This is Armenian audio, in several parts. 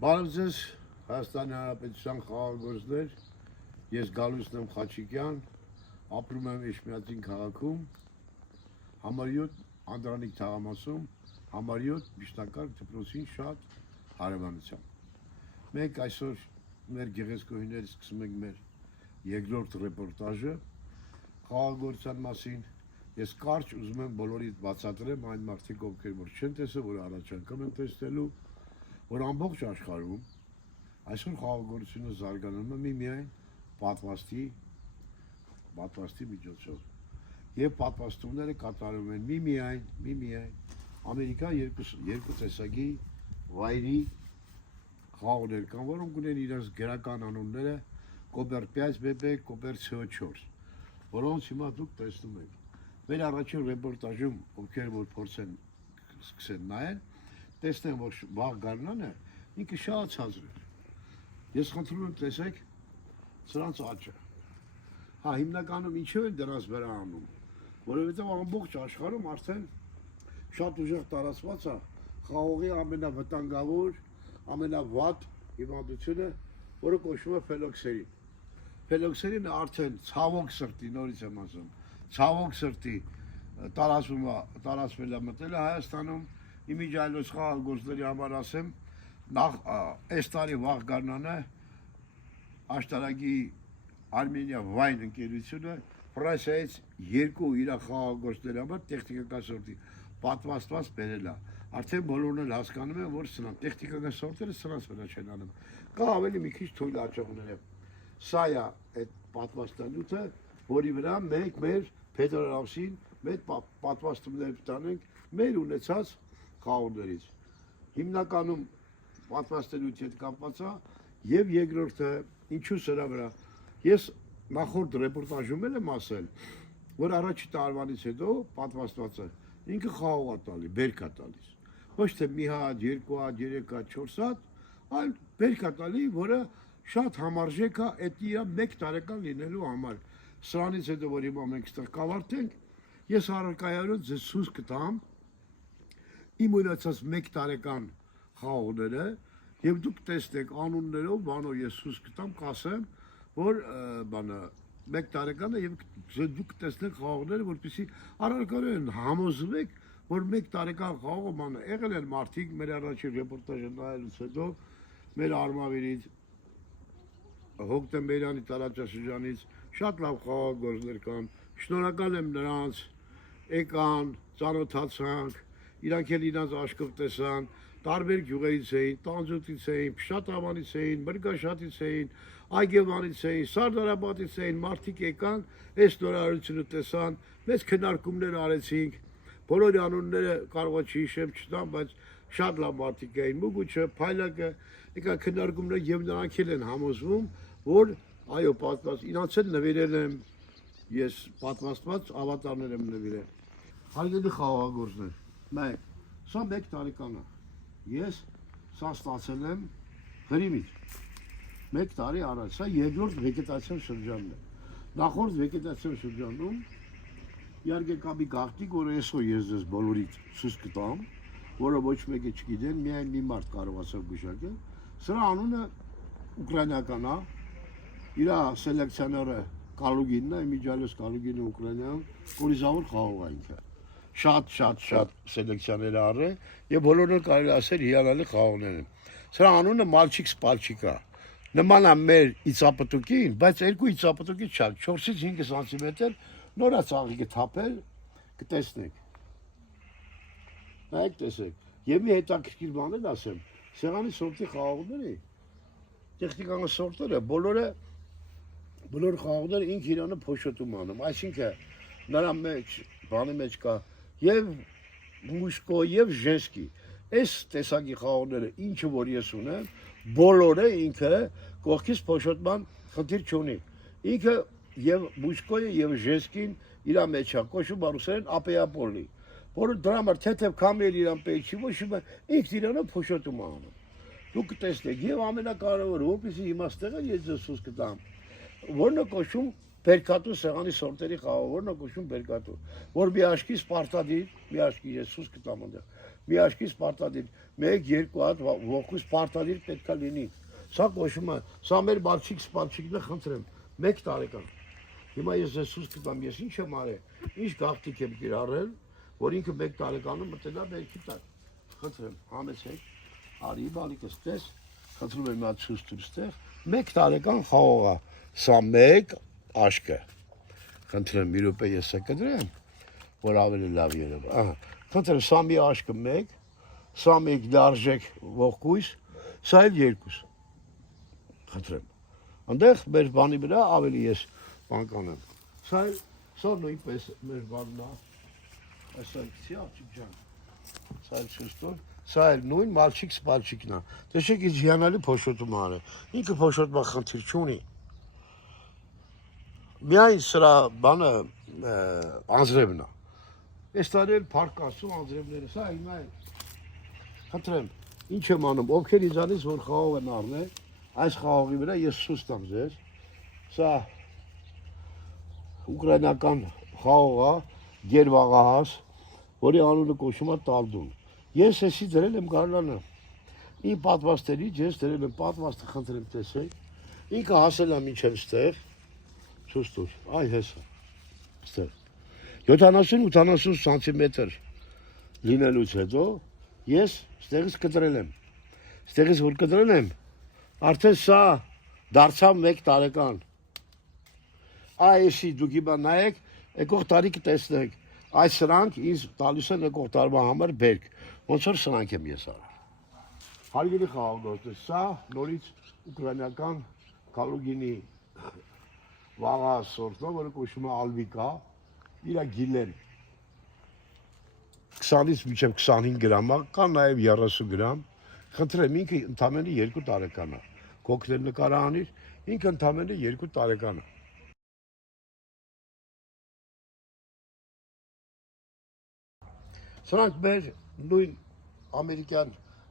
Բարև ձեզ Հայաստանի Հանրապետության խաղաղագործներ, ես Գալուստ եմ Խաչիկյան, ապրում եմ Էջմիածին քաղաքում, համար 7 Անդրանիկ թաղամասում, համար 7 Միջնակարգ դպրոցին շատ հարևանությամբ։ Մենք այսօր մեր գեղեցկուհիներից սկսում ենք մեր երկրորդ ռեպորտաժը խաղաղագործության մասին։ Ես կարճ ուզում եմ բոլորիդ բացատրեմ այն մարդիկ, ովքեր որ չեն տեսել, որ առաջ անգամ են տեսնելու, որ ամբողջ աշխարհում այսօր խաղաղագործությունը զարգանում է միայն պատվաստի միջոցով եւ պատվաստումները կատարվում են միայն Ամերիկա երկու տեսակի վայրի խաղողներ կան, որոնք ունեն իրենց գրական անունները Կոպեր 5 BB, Կոպեր CO4, որոնց հիմա դուք տեսնում եք։ Մեր առաջին ռեպորտաժում, ովքեր որ փորձեն սկսեն նայել, տեսնեն, որ վաղ գարնանը ինքը շատ ցածր է։ Ես խնդրում եմ տեսեք սրանց աճը։ Հա, հիմնականում ինչու են դրանց վրա անում, որովհետև ամբողջ աշխարհում արդեն շատ ուժեղ տարածված է խաղողի ամենավտանգավոր, ամենավատ հիվանդությունը, որը կոչվում է ֆելոքսերին։ Ֆելոքսերինը արդեն ցավոք սրտի, նորից եմ ասում, ցավոք սրտի տարածվել է մտել է Հայաստանում։ Իմիջիայլոց խաղաղագործների համար ասեմ, նախ այս տարի վաղ գարնանը աշտարակի Արմենիա Վայն ընկերությունը Ֆրանսիայից երկու իր խաղաղագործների համար տեխնիկական սորտի պատվաստված բերել է։ Արդեն բոլորն էլ հասկանում են, որ սրանք տեխնիկական սորտերը սրանց վրա չեն անում։ Կա ավելի մի քիչ թույլ աճողներ։ Սա է այդ պատվաստանյութը, որի վրա մենք մեր փետրվարին մեր պատվաստումներ տանենք մեր ունեցած խաղողներից։ Հիմնականում պատվաստանյութի հետ կապված է եւ երկրորդը ինչու սրա վրա։ Ես նախորդ ռեպորտաժում եմ ասել, որ առաջի տարվանից հետո պատվաստվածը ինքը խաղող է տալի, բերք է տալիս։ Ոչ թե մի հատ, երկու հատ, 3 հատ, 4 հատ, այլ բերք է տալի, որը շատ համարժեք է այդ իր 1 տարեկան լինելու համար։ Սրանից հետո որ հիմա մենք այստեղ կավարտենք, ես առարկայորեն ձեզ ցույց կտամ իմ ունեցած 1 տարեկան խաղողները եւ դուք տեսնեք անուններով, բանով ես ցույց կտամ, կասեմ, որ բանը 1 տարեկան է եւ դուք տեսնեք խաղողները, որպեսզի առարկայորեն համոզվեք, որ 1 տարեկան խաղողը բանը եղել են մարդիկ մեր առաջին ռեպորտաժը նայելուց հետո մեր Արմավիրից հոկտեմբերյանի տարածաշրջանից շատ լավ խաղաղագործներ կան, շնորհակալ եմ նրանց, եկան, ծանոթացանք, իրանք էլ իրենց աչքով տեսան, տարբեր գյուղերից էին, Տանձուտից էին, Փշատավանից էին, Մրգաշատից էին, Այգևանից էին, Սարդարապատից էին, մարդիկ եկան, այս նորարարությունը տեսան, մեծ քննարկումներ արեցինք, բոլորի անունները կարող է չհիշեմ, չտամ, բայց շատ լավ մարդիկ էին, Մուգուչը, Փայլակը, եկան քննարկումներ եւ նրանք էլ են համոզվում, որ այո, պատված, իրանց էլ նվիրել եմ, ես պատվաստված ավատարներ եմ նվիրել։ Հարգելի խաղաղագործներ, մեկ, սա 1 տարեկան է, ես սա ստացել եմ Ղրիմից, 1 տարի առաջ, սա երկրորդ վեգետացիոն շրջանն է։ Նախորդ վեգետացիոն շրջանում, իհարկե կա մի գաղտնիք, որը այսօր ես ձեզ բոլորիդ ցույց կտամ, որը ոչ մեկը չգիտեն, միայն մի մարդ կարող ասել գուշակել, սրա անունը ուկրաինական է, իր սելեկցիոները Կալուգինն է, Իմիջիայլոց Կալուգինը Ուկրաինայում կորիզավոր խաղող է ինքը։ Շատ սելեկցիաներ առել եւ բոլորը կարելի ասել հիանալի խաղողներ են։ Սրա անունը Մալչիկ Սպալչիկ է։ Նման է մեր իծապտուկին, բայց երկու իծապտուկի չափ, 4-ից 5 սանտիմետր, նորա ծաղիկը թափել, կտեսնեք։ Նայեք տեսեք։ Եվ մի հետաքրքիր բան էլ ասեմ, սեղանի սորտի խաղողները, տեխնիկական սորտերը, բոլոր խաղողները ինքը իրանը փոշոտում անում, այսինքն նրա մեջ, բանի մեջ կա եւ մուշկո եւ ժեսկի։ Այս տեսակի խաղողները, ինչը որ ես ունեմ, բոլորը ինքը կողքից փոշոտման խնդիր չունի։ Ինքը եւ մուշկոյը եւ ժեսկին իր մեջ է, կոչվում ռուսերեն ապեապոլի, որը դրա համար թեթև քամիել իրան պետք չի, ոչ մի ինքը իրանը փոշոտում անում։ Դուք կտեսնեք եւ ամենակարևորը, որպեսզի իմաստեղը ես ձեզ ցույց կտամ, որն է կոչվում Բերկատու սեղանի սորտերի խաղող, որն է կոչվում բերկատու, որ մի աշկի Սպարտադիր, մի աշկի ես ցույց կտամ այնտեղ։ մի աշկից պարտադիր 1-2 հատ ողքուց պարտադիր պետք է լինի։ Սա կոչվում է, սա մեր բալչիկն է, խնդրեմ, 1 տարեկան։ Հիմա ես ձեզ ցույց կտամ, ես ինչ եմ արել, ինչ գաղտնիք եմ կիրառել, որ ինքը 1 տարեկանում մտել է բերքի տակ։ Խնդրեմ, համեցեք, արի բալիկս տես, խնդրում եմ մի հատ ցույց տուր ստեղ, 1 տարեկան խաղող է, սա 1 աշկը։ Խնդրեմ, մի րոպե ես կդրեմ, որ ավելի լավ երևա։ Ահա, խնդրեմ, սա մի աշկը 1, սա 1 լարժեք ողկույզ, սա էլ 2։ Խնդրեմ։ Այնտեղ մեր բանի վրա ավելի ես բան կանեմ։ Սա նույնպես մեր բանն է։ Այսա իցի աղջիկ ջան։ Սա էլ շուստոր, սա էլ նույն մալչիկն է։ Տեսեք ինչ հիանալի փոշոտում արել։ Ինքը փոշոտման խնդիր չունի։ Միայն սրա բանը անձրևն է։ Այս տարի էլ փառք ասում անձրևները, սա հիմա է։ Խնդրեմ, ինչ եմ անում, ովքեր ինձանից որ խաղող են առնել, այս խաղողի վրա ես ցույց տամ ձեզ։ Սա ուկրաինական խաղող է, գերվաղահաս, որի անունը կոչվում է տալդուն։ Ես էսի դրել եմ գարնանը։ Իմ պատվաստերից ես դրել եմ պատվաստը, խնդրեմ տեսեք։ Ինքը հասել է մինչև ստեղ, ցույց տուր, այ հեսա, ստեղ։ 70-80 սանտիմետր լինելուց հետո ես ստեղից կտրել եմ։ Ստեղից որ կտրել եմ, արդեն սա դարձավ 1 տարեկան։ Այսի դուք հիմա նայեք, եկող տարի կտեսնեք, այս սրանք ինձ տալիս են եկող տարվա համար բերք, ոնց որ սրանք եմ ես արել։ Հարգելի խաղաղորդներ, սա նորից ուկրաինական Կալուգինի վաղա սորտն է, որը կոչվում է Ալվիկա, իրա գիլեն 20-ից մինչև 25 գրամ է, կա նաև 30 գրամ, խնդրեմ, ինքը ընդամենը 2 տարեկան է, կոկտեյլ նկարը անիր, ինքը ընդամենը 2 տարեկան է։ Սրանք մեր նույն ամերիկյան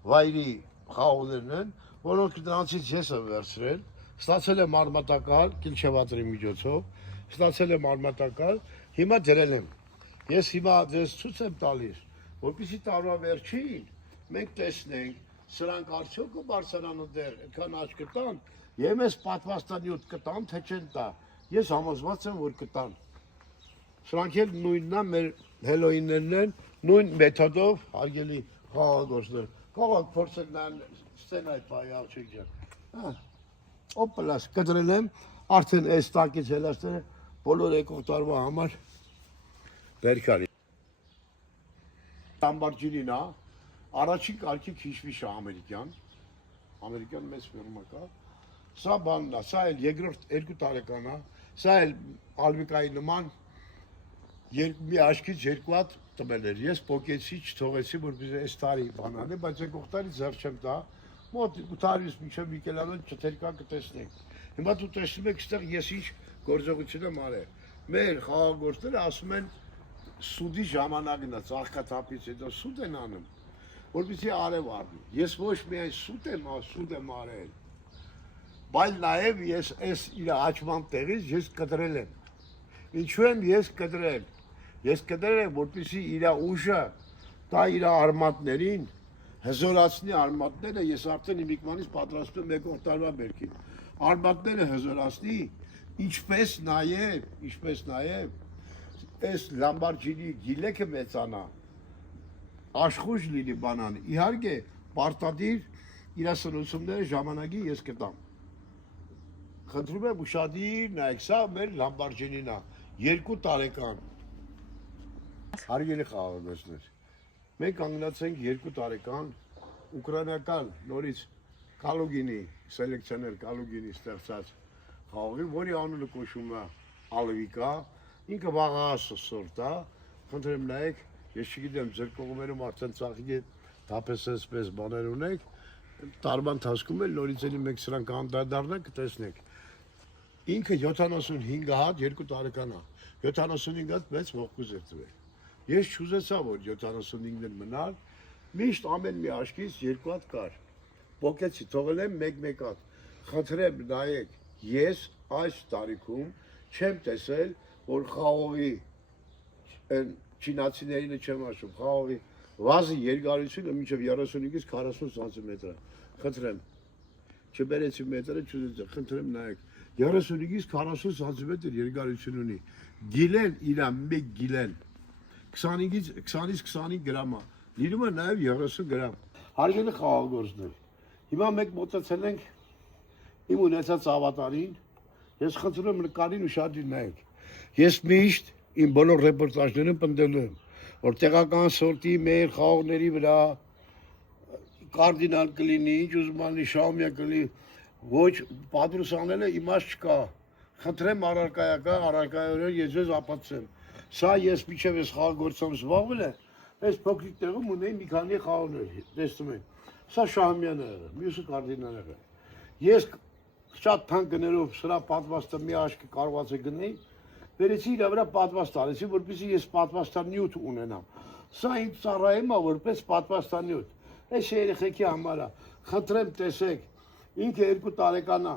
վայրի խաղողներն են, որոնք դրանցից ես եմ վերցրել, ստացել եմ արմատակալ, կիլչևատրի միջոցով, ստացել եմ արմատակալ, հիմա դրել եմ։ Ես հիմա ձեզ ցույց եմ տալիս, որպեսզի տարվա վերջին մենք տեսնենք, սրանք արդյոք կբարձրանան դեռ, այդքան աճ կտան, եւ ես պատվաստանյութ կտան, թե չեն տա։ Ես համոզված եմ, որ կտան։ Սրանք էլ նույնն է, մեր հելոիններն են, նույն մեթոդով, հարգելի խաղաղորդներ, կարող փորձել նայել ստեն այդ բայ աղջիկ ջան։ Օպլաս կդրել եմ, արդեն այս տակից հելաստերը բոլոր եկող տարվա համար բերքարի։ Լամբորջինին է, առաջին կարգի քիշվիշ է ամերիկյան մեծ ֆիրմա կա։ Սա բանն է, սա էլ երկրորդ 2 տարեկան է, սա էլ Ալվիկայի նման մի աշկից 2 հատ տվել էր, ես պոկեցի, չթողեցի, որպեսզի այս տարի բանան է, բայց եկող տարի ձեռ չեմ տա, մոտ 800-ից մինչև մի կիլոմետր չթերքա կտեսնենք։ Հիմա դու տեսնում եք, ստեղ ես ինչ գործողություն եմ արել։ Մեր խաղաղորդները ասում են սուդի ժամանակն է, ծաղկաթափից հետո սուդ են անում, որպեսզի արև առնի։ Ես ոչ միայն սուդ եմ արել, բայց նաև ես այս իր աճման տեղից ես կտրել եմ։ Ինչու եմ ես կտրել։ Ես կտրել եմ, որպեսզի իր ուժը տա իր արմատներին, հզորացնի արմատները, ես արդեն իմիկմանից պատրաստում եմ եկող տարվա բերքին։ Արմատները հզորացնի, ինչպես նաև այս Լամբորջինի գիլեքը մեծանա, աշխույժ լինի բանան։ Իհարկե, պարտադիր իր սնուցումները ժամանակի ես կտամ։ Խնդրում եմ ուշադիր նայեք, սա մեր Լամբորջինին է, 2 տարեկան։ Հարգելի խաղաղորդներ, մենք կանգնած ենք 2 տարեկան ուկրաինական նորից Կալուգինի, սելեկցիոներ Կալուգինի ստեղծած խաղողի, որի անունը կոչվում է Ալվիկա, ինքը վաղահաս սորտ է, խնդրեմ նայեք, ես չգիտեմ, ձեր կողմերում արդեն ծաղիկի թափեսպես բաներ ունեք, տարվա ընթացքում էլ նորից էլի մենք սրանք անդրադառնանք, կտեսնենք։ Ինքը 75 հատ 2 տարեկան է, 75 հատ մեծ ողկույզ էր տվել։ Ես չուզեցա, որ 75-ն մնալ, միշտ ամեն մի աշկից 2 հատ կար։ Պոկեցի, թողել եմ 1-1 հատ։ Խնդրեմ նայեք, ես այս տարիքում չեմ տեսել, որ խաղողի չինացիներին չեմ ասում, խաղողի Վազի երկարությունը մինչև 35-ից 40 սանտիմետր է։ Խնդրեմ։ Չբերեցի մետրը, խնդրեմ նայեք։ 35-ից 40 սանտիմետր երկարություն ունի։ Գիլեն իրա մեկ գիլեն 25-ից 25 գրամ է։ Լինում է նաև 30 գրամ։ Հարգելի խաղաղագործներ, հիմա մենք մոտեցել ենք իմ ունեցած ավատարին։ Ես խնդրում եմ նկարին ուշադրի նայեք։ Ես միշտ իմ բոլոր ռեպորտաժներում պնդելու եմ, որ տեղական սորտի մեր խաղողների վրա կարդինալ կլինի, ինչ ուզում անի շաումյա կլինի, ոչ պատրուս անելը իմաստ չկա։ Խնդրեմ առարկայորեն ես ձեզ ապացուցեմ։ Սա ես միջև ես խաղաղագործությամբ զբաղվել եմ, այս փոքրիկ տեղում ունեի մի քանի խաղողներ, տեսնում եք։ Սա շաումյան է, մյուսը կարդինալ է։ Ես շատ թանկ գներով սրա պատվաստը մի աշկի կարողացի գնել, վերեցի իր վրա պատվաստ արեցի, որպեսզի ես պատվաստանյութ ունենամ։ Սա իմ ծառայում է որպես պատվաստանյութ։ Այս երեխեքի համար է, խնդրեմ տեսեք, ինքը 2 տարեկան է,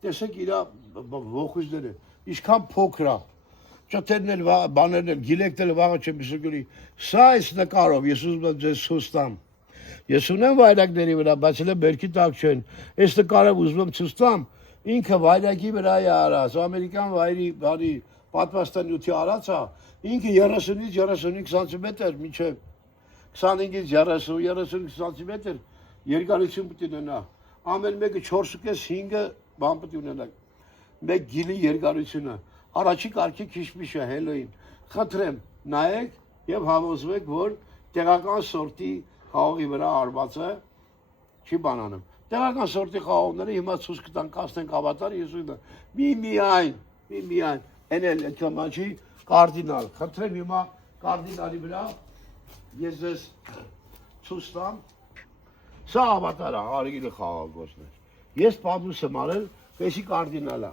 տեսեք իր ողույզները, ինչքան փոքր է, ճթերն էլ բաներն էլ, գիլեկները վաղը չեմ իսկորի, սա այս նկարով, ես ուզում եմ ձեզ ցույց տամ, ես ունեմ վայրակների վրա, բայց էլ բերքի տակ չեն, այս նկարով ուզում եմ ցույց տամ, ինքը վայրակի վրա է արած, ամերիկյան վայրի պատվաստանյութի արած է, ինքը 30-ից 35 սանտիմետր, մինչև 25-ից 30-35 սանտիմետր երկարություն պետք է ունենա, ամեն մեկը 4.5 բան պետք է ունենա, մեկ գիլի երկարությունը, առաջի կարգի քիշմիշը, հելոին, խնդրեմ, նայեք և համոզվեք, որ տեղական սորտի խաղողի վրա արվածը չի բանանում, տեղական սորտի խաղողները հիմա ցույց կտան, կասնենք ավատարը, ես ուզում եմ, միայն, են էլ ետքամանչի կարդինալ, խնդրեմ հիմա կարդինալի վրա, ես ձեզ ցույց տամ, սա ավատարը, հարգելի խաղաղագործներ, ես պատմուս եմ արել, եսի կարդինալ է,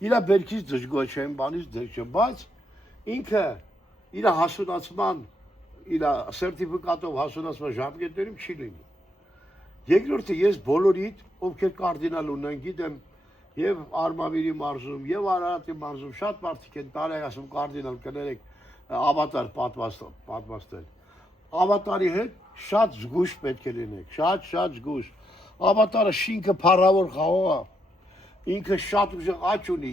իրա բերքից դժգոհ չեմ, բանից դժգոհ չեմ, բայց ինքը իրա հասունացման, իրա սերտիֆիկատով հասունացման ժամկետներում չի լինի։ Երկրորդը ես բոլորիդ, ովքեր կարդինալ ունեն, գիտեմ, և Արմավիրի մարզում, և Արարատի մարզում, շատ մարդիկ են տարեք ասում կարդինալ կներեք ավատար պատվաստել։ Ավատարի հետ շատ զգույշ պետք է լինեք, շատ զգույշ։ Ավատարը շինքը փառավոր խաղող է, ինքը շատ ուժեղ աճ ունի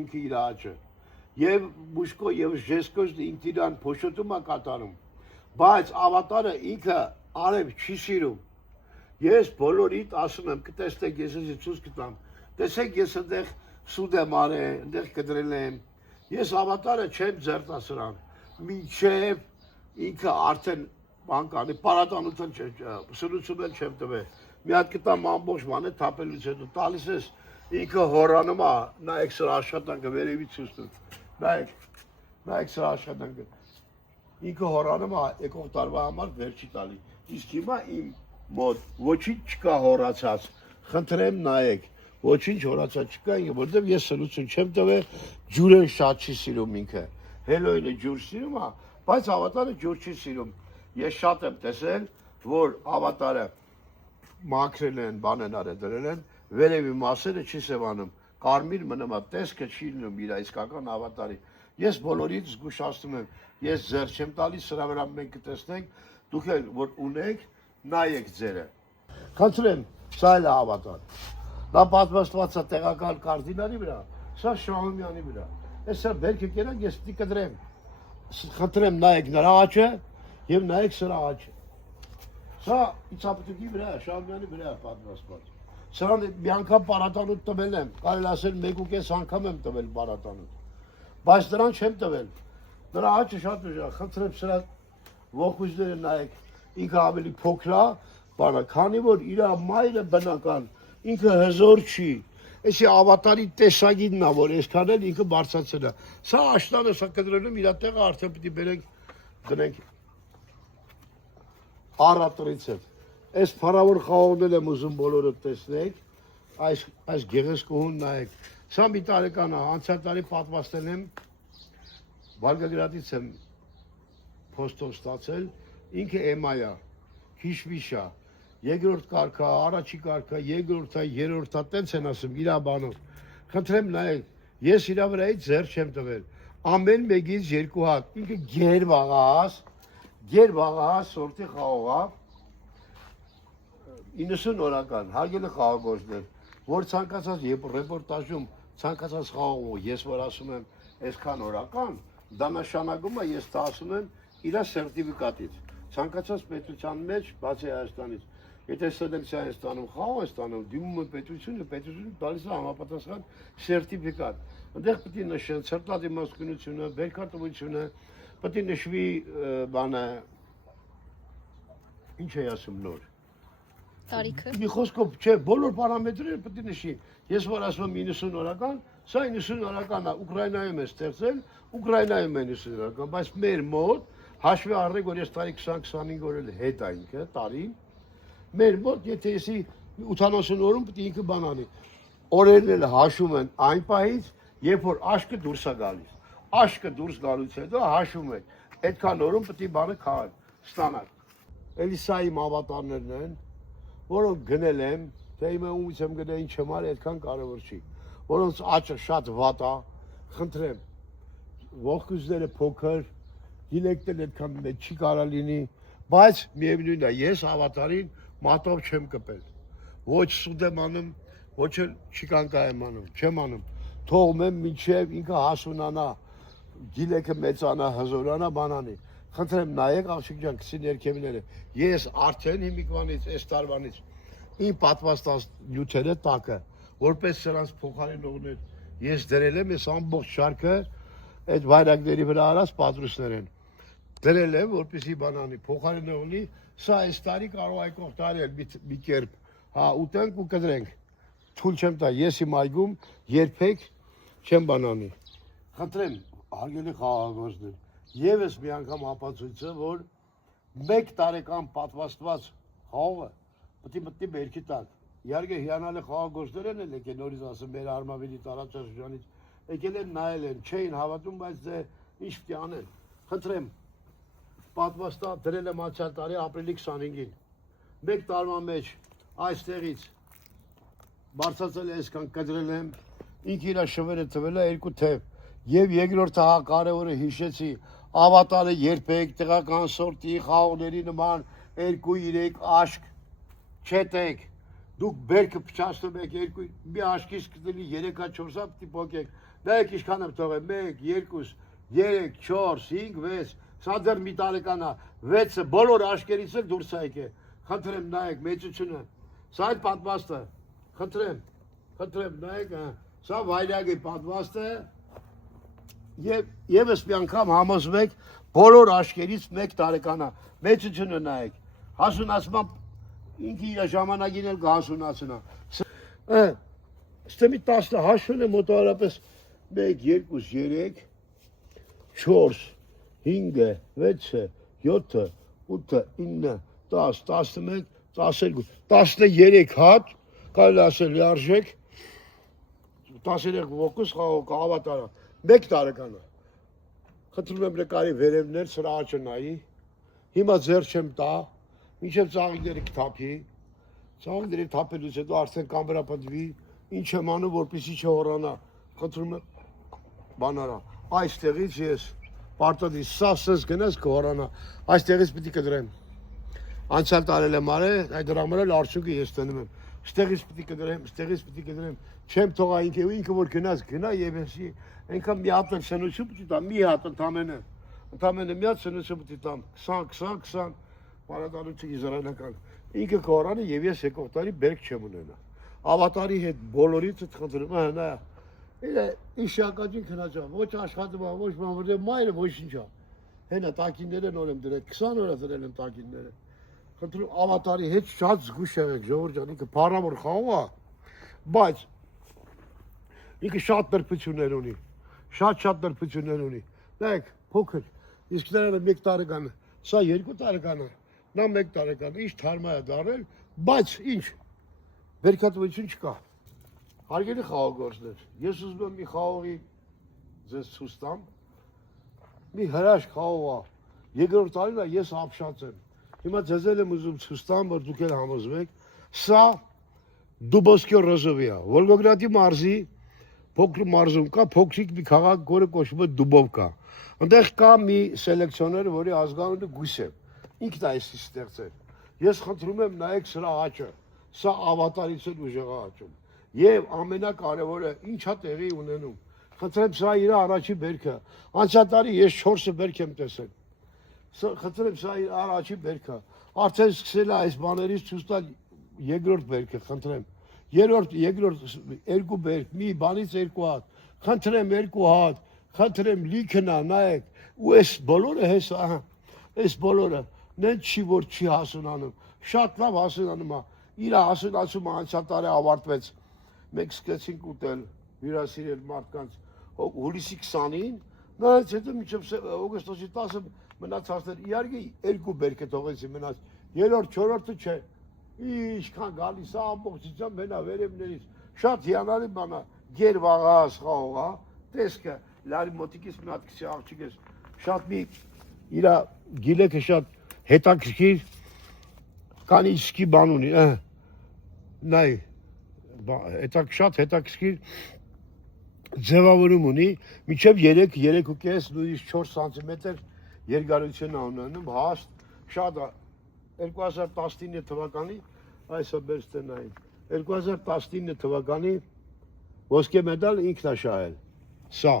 ինքը իր աճը, և մուշկո և ժեսկոյն ինքը իրան փոշոտում է կատարում, բայց ավատարը ինքը արև չի սիրում։ Ես բոլորիդ ասում եմ, կտեսնեք, ես ես ցույց կտամ, տեսեք ես ընդեղ սուդ եմ արել, ընդեղ կդրել եմ, ես ավատարը չեմ ձերտասրան, մինչև ինքը արդեն բան կանի, պարատանություն սրություն էլ չեմ տվել, մի հատ կտամ ամբողջ բանը թափելուց հետո տալիս ես, ինքը հորանում է, նայեք սրա աշխատանքը վերևից ցույց տամ, նայեք սրա աշխատանքը, ինքը հորանում է եկող տարվա համար վեր չի տալի, իսկ հիմա իմ մոտ ոչինչ չկա հորացած, խնդրեմ նայեք, ոչինչ հորացած չկա, որտեղ ես սրություն չեմ տվել, ջուրեն շատ չի սիրում ինքը, հելոյինը ջուր սիրում է, բայց ավատարը ջուր չի սիրում, ես շատ եմ տեսել, որ ավատարը մաքրել են, բան են արել, դրել են, վերևի մասերը չի սևանում, կարմիր մնում է, տեսքը չի լինում իր իսկական ավատարի, ես բոլորից զգուշացնում եմ, ես ձեռ չեմ տալիս, սրա վրա մենք կտեսնենք, դուք էլ որ ունեք, նայեք ձերը, խնդրեմ, սա էլ է ավատար, նա պատվաստված է տեղական կարդինալի վրա, սա Շահումյանի վրա, ես սա բերքը կենակ, ես պիտի կդրեմ, խնդրեմ նայեք նրա աճը և նայեք սրա աճը, սա իցապտուկի վրա, Շահումյանի վրա է պատվաստված, սրան մի անգամ պարատանուտ տվել եմ, կարել ասել 1.5 անգամ եմ տվել պարատանուտ, բայց նրան չեմ տվել, նրա աճը շատ ուժեղ, խնդրեմ սրա ողույզները նայեք, ինքը ավելի փոքր է, բանը, քանի որ իր մայրը բնական, ինքը հզոր չի, այսի ավատարի տեսագինն է, որ այսքան էլ ինքը բարձրացել է, սա աշտանը, սա կդրելում իր տեղը արդեն պիտի բերենք, դնենք առատրից հետ, այս փառավոր խաղողներ եմ ուզում բոլորը տեսնեք, այս գեղեցկուհուն նայեք, սա մի տարեկան է, անցյալ տարի պատվաստել եմ, Վալգագրադից եմ փոստով ստացել, ինքը էմայա, քիշմիշա, երկրորդ կարգա, առաջի կարգա, երկրորդա, երրորդա, տենց են ասում, իրա բանով, խնդրեմ նայեք, ես իրա վրայից ձեռ չեմ տվել, ամեն մեկից 2 հատ, ինքը գեր վաղաս, Եր վաղահաս սորտի խաղողա 90 օրական հարգելի խաղաղորդներ, որ ցանկացած ռեպորտաժում ցանկացած խաղող ես որ ասում եմ այսքան օրական, դա նշանակում է ես դա ասում եմ իր սերտիֆիկատից։ Ցանկացած պետության մեջ, բացի Հայաստանից, եթե սելեկցիա է ստանում, խաղող է ստանում, դիմում է պետությունը տալիս է համապատասխան սերտիֆիկատ։ Այնտեղ պետք է նշեն ցրտադիմացկունությունը, բերքատվությունը, պետք է նշվի բանը ինչ է ասում նոր Տարիքը։ Մի խոսքով չէ, բոլոր պարամետրերը պետք է նշի։ Ես որ ասում եմ 90 օրական, սա 90 օրական է, Ուկրաինայում է ստեղծել, Ուկրաինայում է 90 օրական, բայց մեր մոտ հաշվի առնեք, որ ես տարի 20-25 օր էլ հետ է ինքը, տարին, մեր մոտ, եթե եսի 80 օրում պետք է ինքը բան անի։ Օրերն էլ հաշվում են այն պահից, երբ որ աշկը դուրս է գալիս։ Աշկը դուրս գալուց հետո հաշվում են, այդքան օրում պետք է բանը քաղել, ստանալ։ Էլիսայի ավատարներն են, որոնք գնել եմ, թե իմը ումից եմ գնել ինչ եմ արել, այդքան կարևոր չի, որոնց աճը շատ վատ է, խնդրեմ, ողկույզները փոքր, դիլեկտել այդքան մեծ չի կարա լինի, բայց միևնույն է, ես ավատարին մատով չեմ կպել, ոչ սուտ եմ անում, ոչ էլ չիկանկա եմ անում, չեմ անում, թողում եմ մինչև ինքը հասունանա, դիլեկը մեծանա, հզորանա, բանանի, խնդրեմ նայեք աղջիկ ջան, քսի ներքևները, ես արդեն հիմիկվանից, այս տարվանից, իմ պատվաստած նյութերը տակը, որպես սրանց փոխարինողներ, ես դրել եմ, ես ամբողջ շարքը, այդ վայրակների վրա արած պատրուստներ են, դրել եմ, որպեսի բանանի, փոխարինողնի, սա այս տարի կարող այկող տարել մի կերպ, հա, ուտենք ու կդրենք, թույլ չեմ տա, ես իմ այգում երբեք չեմ բանանի, խնդրեմ, հարգելի խաղաղորդներ, Եվս մի անգամ ապացույցը, որ մեկ տարեկան պատվաստված խաղողը պետք է մտնի բերքի տակ։ Իհարկե հիանալի խաղաղորդներ են եկել, նորից ասեմ, մեր Արմավիրի տարածաշրջանից, եկել են նայել են, չէին հավատում, բայց դե ինչ պետք է անեն։ Խնդրեմ, պատվաստա դրել եմ անցյալ տարի ապրիլի 25-ին։ Մեկ տարվա մեջ այստեղից բարձրացել է այսքան կտրել եմ, ինքը իր շվերը տվել է 2 թև։ Եվ երկրորդը կարևորը հիշեցի, ավատարը երբեք տեղական սորտի խաղողների նման 2-3 աշկ չետեք, դուք բերքը փչացնում եք, մի աշկից կտելի 3-4-ա պտի պոկեք, նայեք ինչքան եմ թողել, 1, 2, 3, 4, 5, 6, սա դեռ մի տարեկան է, 6-ը բոլոր աշկերից էլ դուրս է եկել, խնդրեմ նայեք մեծությունը, սա այդ պատվաստը, խնդրեմ նայեք, սա վայրագի պատվաստը, Եվս մի անգամ համոզվեք բոլոր աշկերից 1 տարեկան է, մեծությունը նայեք, հասունացման ինքը իր ժամանակին էլ կհասունացնա։ Ստեմի 10 հաշվում է մոտավորապես 1, 2, 3, 4, 5, 6, 7, 8, 9, 10, 11, 12, 13 հատ, կարելի ասել լիարժեք, 13 ոգուս խաղող ավատարը, 1 տարեկան է, խնդրում եմ նկարի վերևներ, սրա աճը նայի, հիմա ձեր չեմ տա, մինչև ծաղիկները կթափի, ծաղիկները թափելուց հետո արդեն կամբրապտվի, ինչ եմ անում, որպեսզի չհոռանա, խնդրում եմ բանարա, այստեղից ես պարտադիր սասս գնաս կհոռանա, այստեղից պիտի կդրեմ, անցյալ տարել եմ արել, այդ դրամը էլ արդյունքը ես տնում եմ, ստեղից պիտի կդրեմ, չեմ թողա ինքը որ գնաց գնա եւ էսի այնքան մի հատ սնություն պիտի տամ, մի հատ ընդամենը մի հատ սնություն պիտի տամ, 20 պարադանություն իզրայելական, ինքը կհոռանի եւ ես եկող տարի բերք չեմ ունենա, ավատարի հետ բոլորից խնդրում եմ, նայ, իշակաջին քնաճա, ոչ աշխատում է, ոչ բան, որտեղ մայրը ոչ ինչա, հենա տակինները նոր եմ դրել, 20 օր դրել եմ տակինները, խնդրում ավատարի հետ շատ զգուշ եղեք, ժողովուրդ ջան, ինքը փառավոր խաղող է, բայց ինքը շատ նրբություններ ունի, շատ նրբություններ ունի, նայեք, փոքր, իսկ նրանը 1 տարեկան է, սա 2 տարեկան է, նա 1 տարեկան է, ինչ թարմա է դարել, բայց ինչ, բերքատվություն չկա, հարգելի խաղողորդներ, ես ուզում եմ մի խաղողի ձեզ ցույց տամ, մի հրաշք խաղող է, երկրորդ տարին է ես ապշած եմ, հիմա ձեզ եմ ուզում ցույց տամ, որ դուք էլ համոզվեք, սա Դուբոսկյո Ռոզովի է, Վոլգոգրադի մարզի փոքր մարզում կա փոքրիկ մի քաղաք, որը կոչվում է Դուբովկա։ Այնտեղ կա մի սելեկցիոներ, որի ազգանունը Գուսև։ ինքն է էսի ստեղծել։ Ես խնդրում եմ նայեք սրա աճը, սա ավատարից էլ ուժեղ աճում։ Եվ ամենակարևորը ինչա տեղի ունենում։ Խնդրեմ սա իր առաջի բերքը։ Անցյալ տարի ես 4 բերք եմ տեսել։ Խնդրեմ սա իր առաջի բերքը։ Արդեն սկսել է այս բաներից ցույց տալ երկրորդ բերքը, խնդրեմ։ Երրորդ, երկրորդ 2 բերք, մի բանից 2 հատ։ Խնդրեմ 2 հատ, խնդրեմ լիքնա, նայեք։ Ու այս բոլորը հեսա, ահա, այս բոլորը նեն չի որ չի հասունանում։ Շատ լավ հասունանում է։ Իր հասունացումը անցյալ տարի ավարտվեց։ Մենք սկսեցինք ուտել, հյուրասիրել մարդկանց հուլիսի 20-ին, նրանց հետո մինչև օգոստոսի 10-ը մնացածներ իհարկե 2 բերք է թողեցի մնաց, 3-րդ, 4-րդը չէ։ Ինչքան գալիս է ամբողջությամբ մենա վերևներից, շատ հիանալի բան է, գեր վաղաս խաղողա, տեսքը, լարի մոտիկից մի հատ քսի աղջիկ ես, շատ մի իրա գիլեքը շատ հետաքրքիր կանիչքի բան ունի, նայ, շատ հետաքրքիր ձևավորում ունի, մինչև 3-3.5 նույնիսկ 4 սանտիմետր երկարություն է ունենում, հաստ, շատ 2019 թվականի, այսը բերստենային, 2019 թվականի ոսկե մեդալ ինքն է շահել, սա։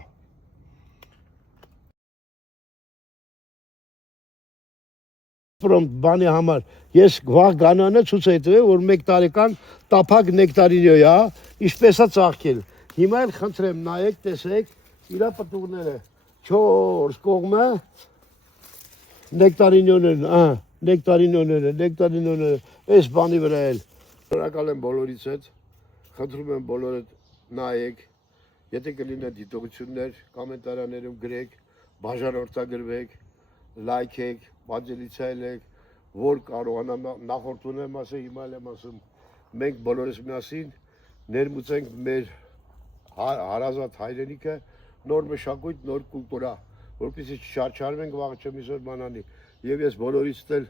Բանի համար, ես վաղ գանանը ցույց էի տվել, որ 1 տարեկան տափակ նեկտարինյո է, ինչպես է ծաղկել։ Հիմա էլ խնդրեմ նայեք, տեսեք, իրա պտուղները 4 կողմը նեկտարինյոները, այս բանի վրա էլ։ Շնորհակալ եմ բոլորից հետ, խնդրում եմ բոլորը նայեք, եթե կլինեն դիտողություններ, կոմենտարներում գրեք, բաժանորդագրվեք, լայքեք, բաժանիցայլեք, որ կարողանամ նախորդուն եմ ասել, հիմա եմ ասում, մենք բոլորս միասին ներմուծենք մեր հարազատ հայրենիքը, նոր մշակույթ, նոր կուլտուրա, որպեսզի չչարչարվենք վաղը չմիսօր բանանի, եւ ես բոլորից էլ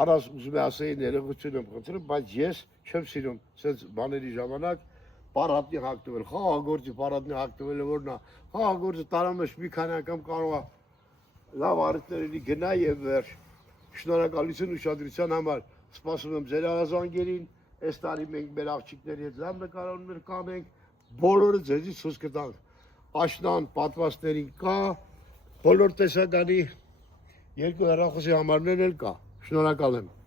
առանց ուզում եմ ասեի ներողություն եմ խնդրում, բայց ես չեմ սիրում սենց բաների ժամանակ պարատնի հագտվել, խաղաղագործի պարատնի հագտվելը որն է, խաղաղագործը տարամեջ մի քանի անգամ կարող է լավ առիթների գնա եւ վերջ։ Շնորհակալություն ուշադրության համար, սպասում եմ ձեր ազանգերին, այս տարի մենք մեր աղջիկների հետ լավ նկարահանումներ կանենք, բոլորը ձեզի ցույց կտանք։ Աշնան պատվաստներին կա, բոլոր տեսականի 2 հեռախոսի համարներ էլ կա։ Շնորհակալ եմ։